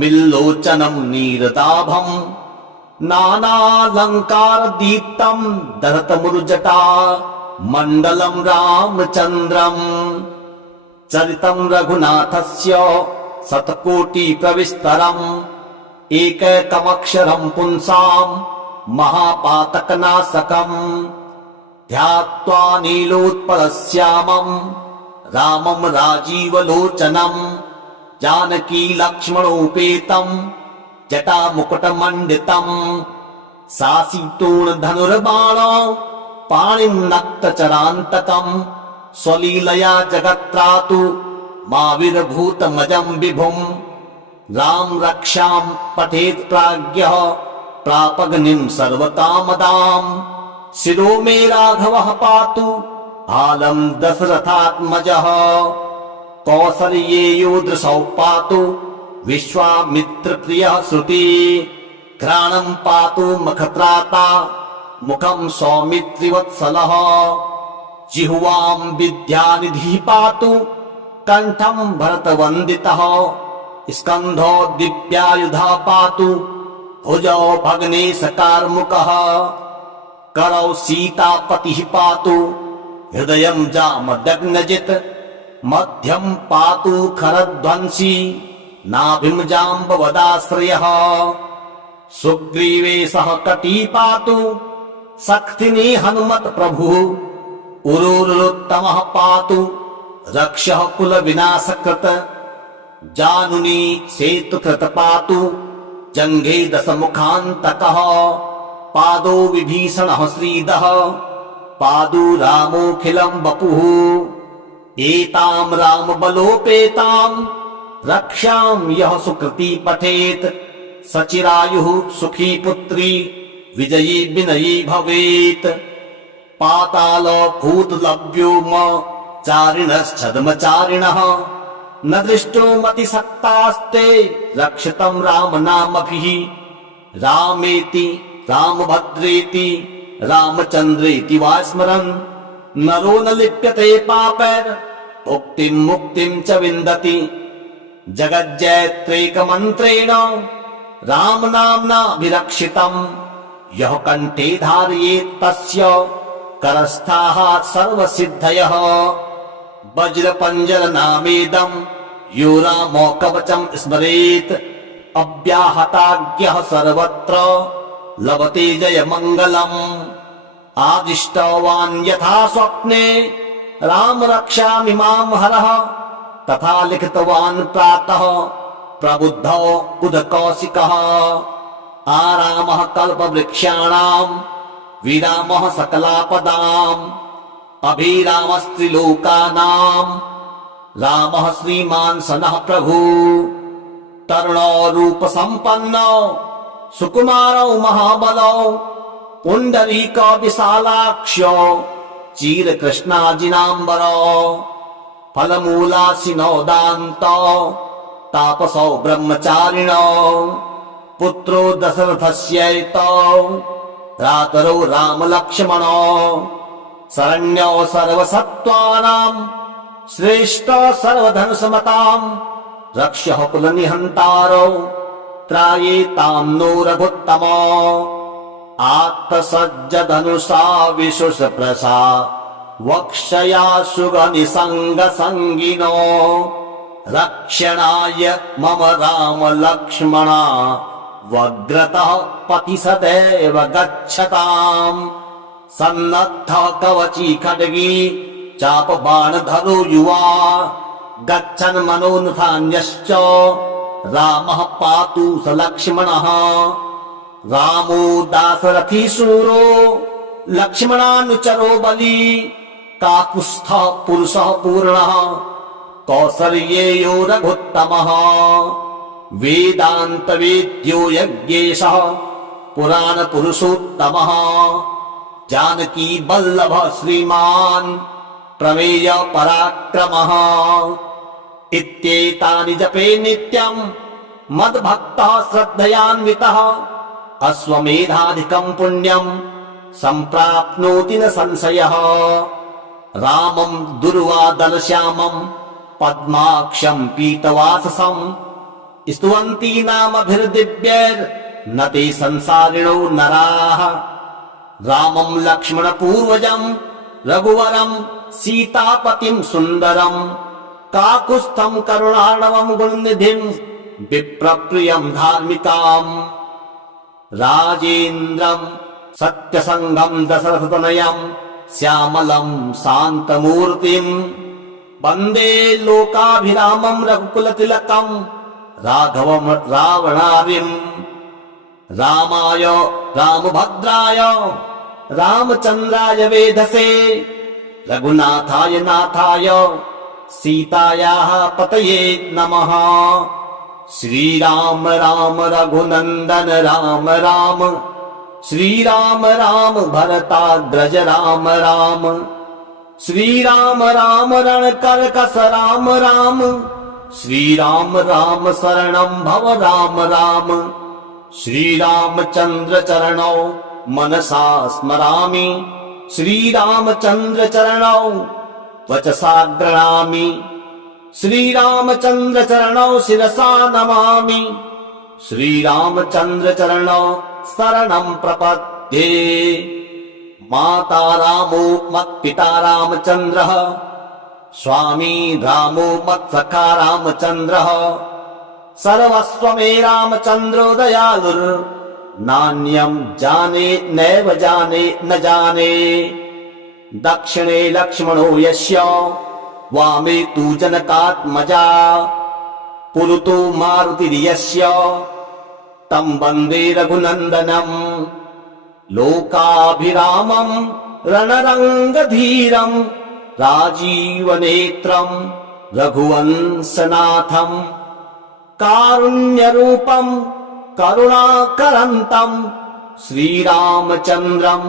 मिल्लोचनं नीरदाभं नानालङ्कारदीप्तं दहतमुरुजटा मण्डलं रामचन्द्रम्। चरितं रघुनाथस्य शतकोटिप्रविस्तरम् एकैकमक्षरं पुंसां महापातकनाशकम् ध्यात्वा नीलोत्पलश्यामं रामं राजीवलोचनं जानकी लक्ष्मणोपेतं जटामुकुटमण्डितम् सासीतूणधनुर्बाणो पाणिं नक्तचरान्तकम् स्वलीलया जगत्त्रातु माविर्भूतमजम् विभुम् राम रक्षां पठेत् प्राज्ञः प्रापग्निं सर्वकामदाम् शिरो मे राघवः पातु आलं दशरथात्मजः कौसल्येयो दृशौ पातु विश्वामित्रप्रियः श्रुति घ्राणं पातु मखत्राता मुखं सौमित्रिवत्सलः जिह्वां विद्यानिधिः पातु कण्ठं भरतवन्दितः स्कन्धो दिव्यायुधः पातु भुजौ भग्नेशकार्मुकः करौ सीतापतिः पातु हृदयं जामदग्नजित् मध्यं पातु खरध्वंसी नाभिं जाम्बवदाश्रयः सुग्रीवे सह कटी पातु सक्थिनी हनुमत् प्रभुः उरुरुत्तमः पातु रक्षः कुलविनाशकृत जानुनी सेतुकृत पातु जङ्घे दशमुखान्तकः पादो विभीषणः श्रीदः पादु रामोऽखिलं वपुः एतां रामबलोपेतां रक्षां यः सुकृती पठेत् सचिरायुः सुखी पुत्री विजयी विनयी भवेत् पाताल भूतलव्योम चारिणश्छद्मचारिणः न दृष्टो मतिसक्तास्ते रक्षितं राम नामभिः रामेति रामभद्रेति रामचन्द्रेति वा स्मरन् नरो न लिप्यते पापैर् उक्तिं मुक्तिं च विन्दति जगज्जयत्रेकमन्त्रेण राम नाम्ना विरक्षितम् यः कण्ठे धारयेत् तस्य करस्थाः सर्वसिद्धयः वज्रपञ्जर नामेदम् यो रामो कवचम् स्मरेत् अव्याहताज्ञः सर्वत्र लभते जयमङ्गलम् आदिष्टवान् यथा स्वप्ने राम रक्षामि मां हरः तथा लिखितवान् प्रातः प्रबुद्धो उदकौशिकः आरामः कल्पवृक्षाणाम् विरामः सकलापदाम् अभिरामस्त्रिलोकानाम् रामः श्रीमान् सनः प्रभु तरुणो रूपसम्पन्नो सुकुमारौ महाबलौ पुण्डरीको विशालाक्ष्यो चीरकृष्णाजिनाम्बरो फलमूलासिनो दान्तो तापसौ ब्रह्मचारिणो पुत्रो दशरथस्यैतो भ्रातरौ रामलक्ष्मणो शरण्यो सर्वसत्त्वानां श्रेष्ठो सर्वधनुसमताम् रक्षः कुलनिहन्तारौ त्रायेतां नो रघुत्तमो आत्तसज्जधनुषा विशुषप्रसा वक्षया सुगनिसङ्गसङ्गिनो रक्षणाय मम राम लक्ष्मणा वग्रतः पति सदैव गच्छताम् सन्नद्धः कवची खड्गी चापबाणधरो युवा गच्छन् मनोनुधान्यश्च रामः पातु स लक्ष्मणः रामो दाशरथी शूरो लक्ष्मणानुचरो बली काकुत्स्थः पुरुषः पूर्णः कौसल्येयो रघुत्तमः वेदान्तवेद्यो यज्ञेशः पुराणपुरुषोत्तमः जानकी वल्लभः श्रीमान् प्रमेय पराक्रमः इत्येतानि जपे नित्यं मद्भक्तः श्रद्धयान्वितः अश्वमेधाधिकं पुण्यं सम्प्राप्नोति न संशयः रामं दुर्वादलश्यामं पद्माक्षं पीतवाससं स्तुवन्ति नामभिर्दिव्यैर्न ते संसारिणो नराः रामं लक्ष्मणपूर्वजं रघुवरं सीतापतिं सुन्दरं काकुत्स्थं करुणार्णवं गुणनिधिं विप्रप्रियं धार्मिकाम् राजेन्द्रं सत्यसङ्गं दशरथतनयं श्यामलं शान्तमूर्तिं वन्दे लोकाभिरामं रघुकुलतिलकं राघवं रावणारिम् रामाय रामभद्राय रामचन्द्राय वेधसे रघुनाथाय नाथाय सीतायाः पतये नमः। श्रीराम राम रघुनन्दन राम राम श्रीराम राम भरताग्रज राम राम श्रीराम राम रणकर्कश राम राम श्रीराम राम शरणं भव राम राम श्रीरामचन्द्र चरणौ मनसा स्मरामि श्रीरामचन्द्र चरणौ वचसा गृह्णामि श्रीरामचन्द्र चरणौ शिरसा नमामि श्रीरामचन्द्र चरणौ शरणं प्रपद्ये। माता रामो मत्पिता रामचन्द्रः स्वामी रामो मत्सखा रामचन्द्रः सर्वस्व मे रामचन्द्रो दयालुर् नान्यं जाने नैव जाने न जाने। दक्षिणे लक्ष्मणो यस्य वामे तु जनकात्मजा पुरुतो मारुतिर्यस्य तं वन्दे रघुनन्दनम्। लोकाभिरामं रणरङ्गधीरं राजीवनेत्रं रघुवंशनाथं कारुण्यरूपं करुणाकरन्तं श्रीरामचन्द्रं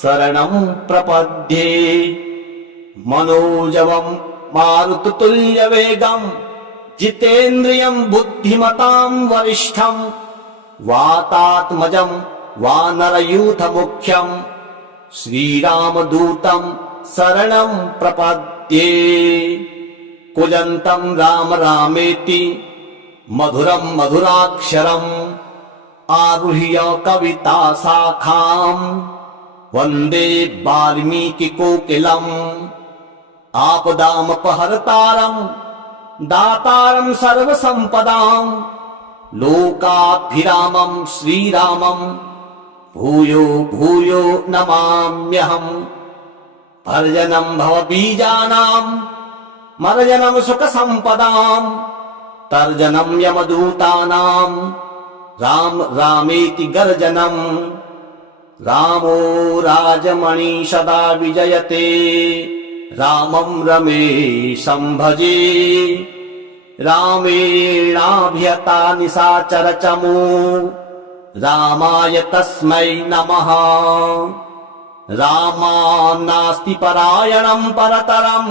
शरणं प्रपद्ये। मनोजवं मारुततुल्यवेगं जितेन्द्रियं बुद्धिमतां वरिष्ठं वातात्मजं वानरयूथमुख्यं श्रीरामदूतं शरणं प्रपद्ये। कूजन्तं राम रामेति मधुरं मधुराक्षरम् आरुह्य कविता शाखां वन्दे वाल्मीकिकोकिलम्। आपदामपहर्तारं दातारं सर्वसम्पदां लोकाभिरामं श्रीरामं भूयो भूयो नमाम्यहम्। भर्जनं भवबीजानां मर्जनं सुखसम्पदां तर्जनं यमदूतानां राम रामेति गर्जनम्। रामो राजमणि सदा विजयते रामं रमेशं भजे रामेणाभिहता निशाचरचमू रामाय तस्मै नमः। रामान्नास्ति परायणं परतरं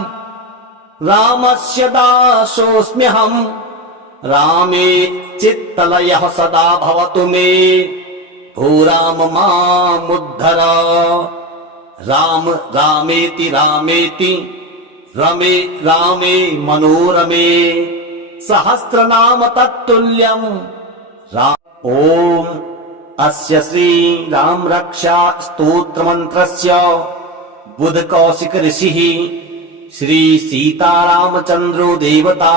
रामस्य दासोऽस्म्यहम्। रामे चित्तलयः सदा भवतु मे भो राम मामुद्धर। राम रामेति रामेति रमे रामे मनोरमे सहस्रनाम तत्तुल्यम्। ॐ अस्य श्री राम रक्षा स्तोत्र मंत्रस्य बुधकौशिक ऋषिः श्री सीतारामचन्द्रो देवता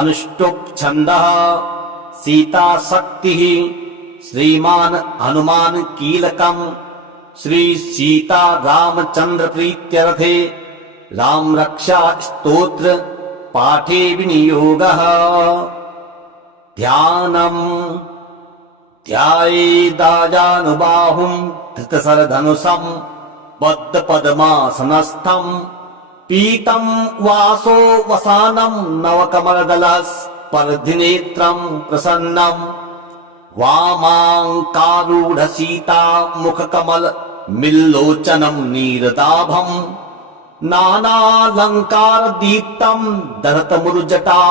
अनुष्टुप् छन्दः सीता शक्तिः श्रीमान् हनुमान् कीलकम् श्री सीता रामचन्द्र प्रीत्यर्थे राम रक्षा स्तोत्र पाठे विनियोगः। ध्यानम् ध्यायेदाजानुबाहुं धृतशरधनुषं बद्धपद्मासनस्थं पीतं वासो वसानं नवकमलदलस्पर्धिनेत्रं प्रसन्नं वामाङ्कारूढसीता मुखकमल मिल्लोचनं नीरदाभं नानालङ्कारदीप्तं दहतमुरुजटा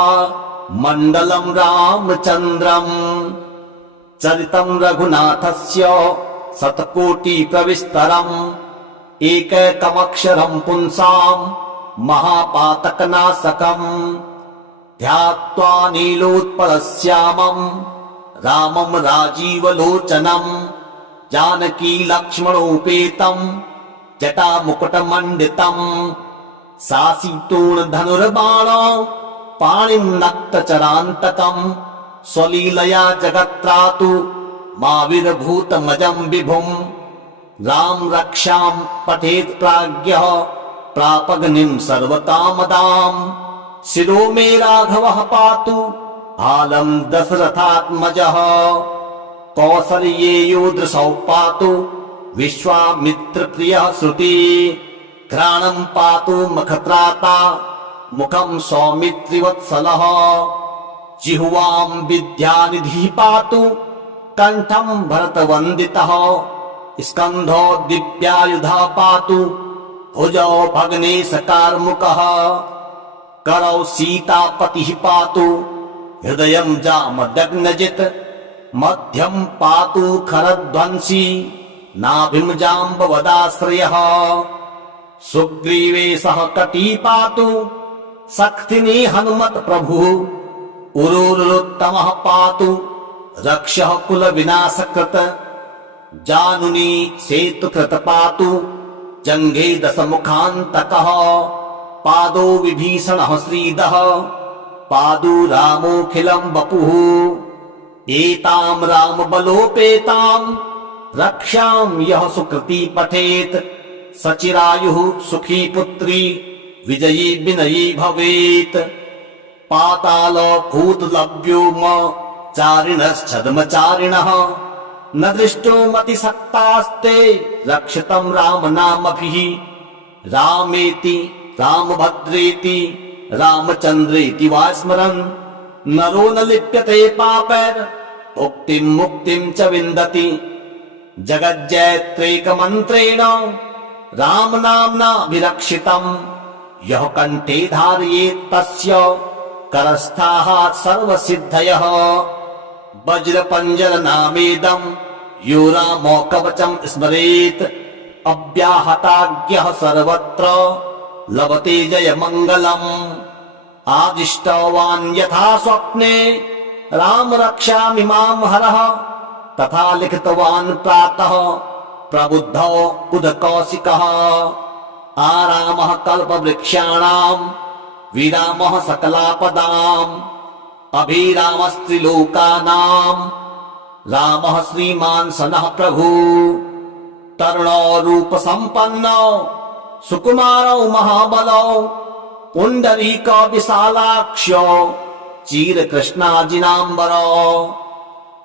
मण्डलं रामचन्द्रम्। चरितं रघुनाथस्य शतकोटिप्रविस्तरम् एकैकमक्षरं पुंसां महापातकनाशकम् ध्यात्वा नीलोत्पलश्यामं रामं राजीवलोचनं जानकी लक्ष्मणोपेतं जटामुकुटमण्डितं सासीतूणधनुर्बाणो पाणिं नक्तचरान्तकं स्वलीलया जगत्त्रातु माविर्भूतमजं विभुं। राम रक्षां पठेत् प्राज्ञः प्रापग्निं सर्वकामदां शिरो मे राघवः पातु आलं दशरथात्मजः कौसल्येयो दृशौ पातु विश्वामित्रप्रियः श्रुति घ्राणं पातु मखत्राता मुखं सौमित्रिवत्सलः जिह्वां विद्यानिधिः पातु कंठं भरतवन्दितः स्कन्धो दिव्यायुधः पातु भुजौ भग्नेशकार्मुकः करौ सीतापतिः पातु हृदयं जामदग्नजित् मध्यं पातु खरध्वंसी नाभिं जाम्बवदाश्रयः सुग्रीवे सह कटी पातु शक्तिनी हनुमत् प्रभुः उरुरुत्तमः पातु रक्षः कुलविनाशकृत जानुनी सेतुकृत पातु जङ्घे दशमुखान्तकः पादो विभीषणः श्रीदः पादु रामोऽखिलं वपुः एतां रामबलोपेतां रक्षां यः सुकृती पठेत् सचिरायुः सुखी पुत्री विजयी विनयी भवेत् पाताल भूतलभ्यो चारिणश्छद्मचारिणः न दृष्टो मतिसक्तास्ते रक्षितं रामनामभिः रामेति रामभद्रेति रामचन्द्रेति वा स्मरन् नरो न लिप्यते पापैर् भुक्तिं मुक्तिं च विन्दति जगज्जयत्रेकमन्त्रेण रामनाम्ना विरक्षितम् यः कण्ठे धारयेत् तस्य करस्थाः सर्वसिद्धयः वज्रपञ्जरनामेदम् यो रामो कवचम् स्मरेत् अव्याहताज्ञः सर्वत्र लभते जयमङ्गलम् आदिष्टवान् यथा स्वप्ने राम रक्षामि मां हरः तथा लिखितवान् प्रातः प्रबुद्धो बुधकौशिकः आरामः कल्पवृक्षाणाम् विरामः सकलापदाम् अभिरामस्त्रिलोकानाम् रामः श्रीमान् सनः प्रभु तरुणो रूपसम्पन्नो सुकुमारौ महाबलौ पुण्डरीको विशालाक्ष्यो चीरकृष्णाजिनाम्बरो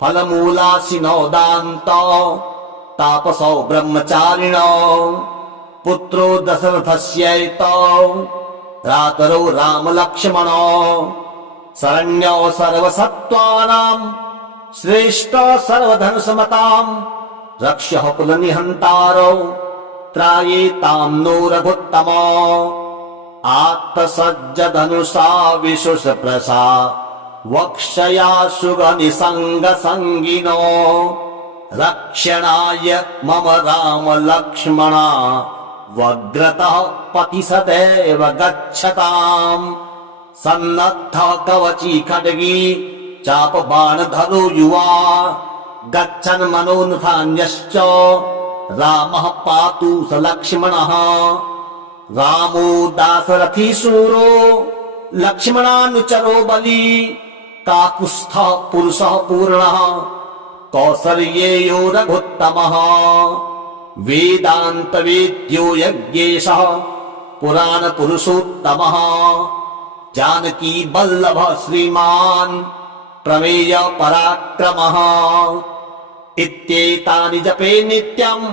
फलमूलासिनो दान्तो तापसौ ब्रह्मचारिणो पुत्रो दशरथस्यैतो भ्रातरौ रामलक्ष्मणो शरण्यो सर्वसत्त्वानां श्रेष्ठो सर्वधनुसमताम् रक्ष्यः कुलनिहन्तारौ त्रायेतां नो रघुत्तमो आत्तसज्जधनुषा विशुषप्रसा वक्षया सुगनिसङ्गसङ्गिनो रक्षणाय मम राम लक्ष्मणा वग्रतः पति सदैव गच्छताम् सन्नद्धः कवची खड्गी चापबाणधरो युवा गच्छन् मनोनुधान्यश्च रामः पातु स लक्ष्मणः रामो दाशरथी शूरो लक्ष्मणानुचरो बली काकुत्स्थः पुरुषः पूर्णः कौसल्येयो रघुत्तमः वेदान्तवेद्यो यज्ञेशः पुराणपुरुषोत्तमः जानकी वल्लभः श्रीमान् प्रमेय पराक्रमः इत्येतानि जपे नित्यम्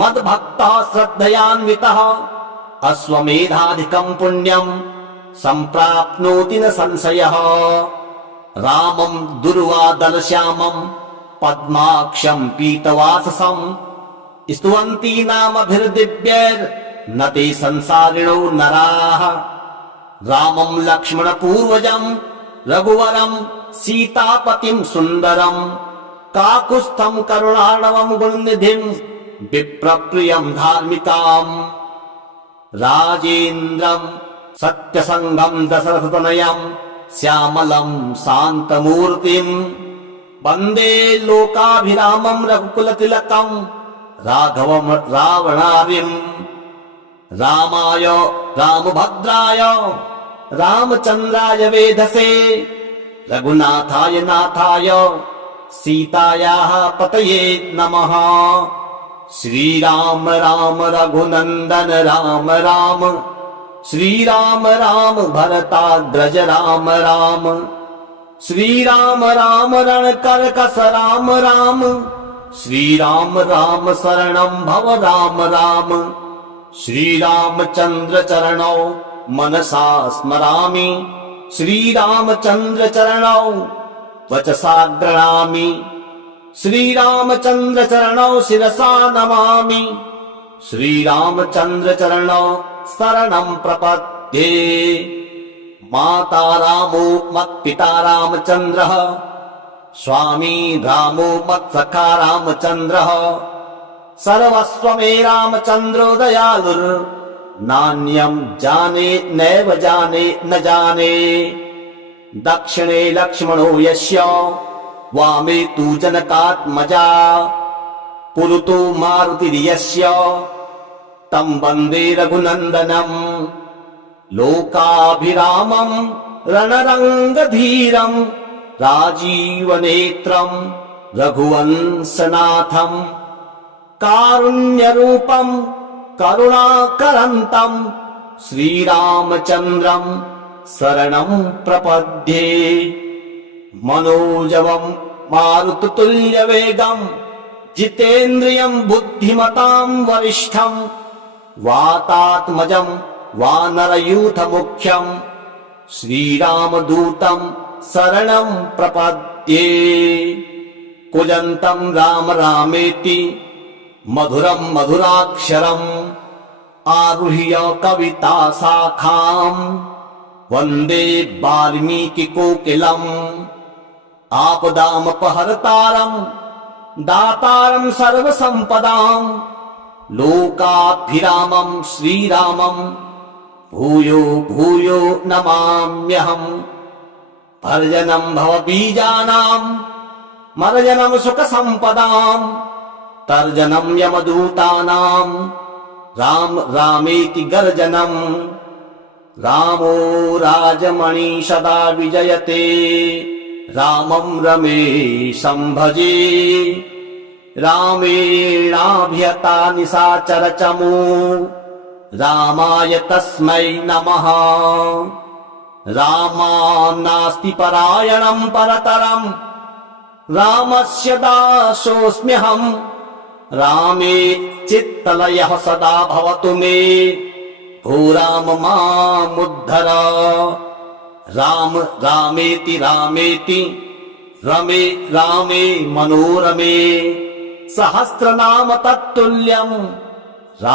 मद्भक्तः श्रद्धयान्वितः अश्वमेधाधिकं पुण्यं सम्प्राप्नोति न संशयः रामं दुर्वादलश्यामं पद्माक्षं पीतवाससं स्तुवन्ति नामभिर्दिव्यैर्न ते संसारिणो नराः रामं लक्ष्मणपूर्वजं रघुवरं सीतापतिं सुन्दरं काकुत्स्थं करुणार्णवं गुणनिधिं विप्रप्रियं धार्मिकाम् राजेन्द्रं सत्यसङ्गं दशरथतनयं श्यामलं शान्तमूर्तिं वन्दे लोकाभिरामं रघुकुलतिलकं राघवं रावणारिं रामाय रामभद्राय रामचन्द्राय वेधसे रघुनाथाय नाथाय सीतायाः पतये नमः श्रीराम राम रघुनन्दन राम राम श्रीराम राम भरताग्रज राम राम श्रीराम राम रणकर्कश राम राम, श्रीराम राम शरणं भव राम राम। श्रीरामचंद्र चरणौ मनसा स्मरामि, श्रीरामचंद्र चरणौ वचसा गृह्णामि। श्रीरामचंद्र चरणौ शिरसा नमामि, श्रीरामचंद्र चरणौ शरणं प्रपद्ये। माता रामो मत्पिता रामचंद्रः, स्वामी रामो मत्सखा रामचंद्रः। सर्वस्व मे रामचंद्रो दयालुर्, नान्यं जाने नैव जाने न जाने। दक्षिणे लक्ष्मणो यस्य, वामे तु जनकात्मजा। पुरुतो मारुतिर्यस्य, तं वन्दे रघुनन्दनम्। लोकाभिरामं रणरङ्गधीरं, राजीवनेत्रं रघुवंशनाथं। कारुण्यरूपं करुणाकरन्तं, श्रीरामचन्द्रं शरणं प्रपद्ये। मनोजवं मारुततुल्यवेगं, जितेन्द्रियं बुद्धिमतां वरिष्ठं। वातात्मजं वानरयूथमुख्यं, श्रीरामदूतं शरणं प्रपद्ये। कूजन्तं राम रामेति मधुरं मधुराक्षरम्, आरुह्य कविता शाखां वन्दे वाल्मीकिकोकिलम्। आपदामपहर्तारं दातारं सर्वसम्पदां, लोकाभिरामं श्रीरामं भूयो भूयो नमाम्यहम्। भर्जनं भवबीजानां, मर्जनं सुखसम्पदां। तर्जनं यमदूतानां, राम रामेति गर्जनम्। रामो राजमणि सदा विजयते, रामं रमेशं भजे। रामेणाभिहता निशाचरचमू, रामाय तस्मै नमः। रामान्नास्ति परायणं परतरं, रामस्य दासोऽस्म्यहम्। रामे चित्तलयः सदा भवतु मे, भो राम मामुद्धर। राम रामेति रामेति, रमे रामे मनोरमे। सहस्रनाम तत्तुल्यं, राम